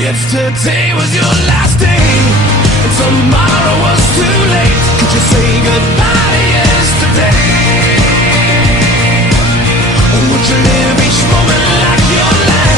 Yesterday was your last day, and tomorrow was too late. Could you say goodbye to yesterday? Or would you live each moment like your last?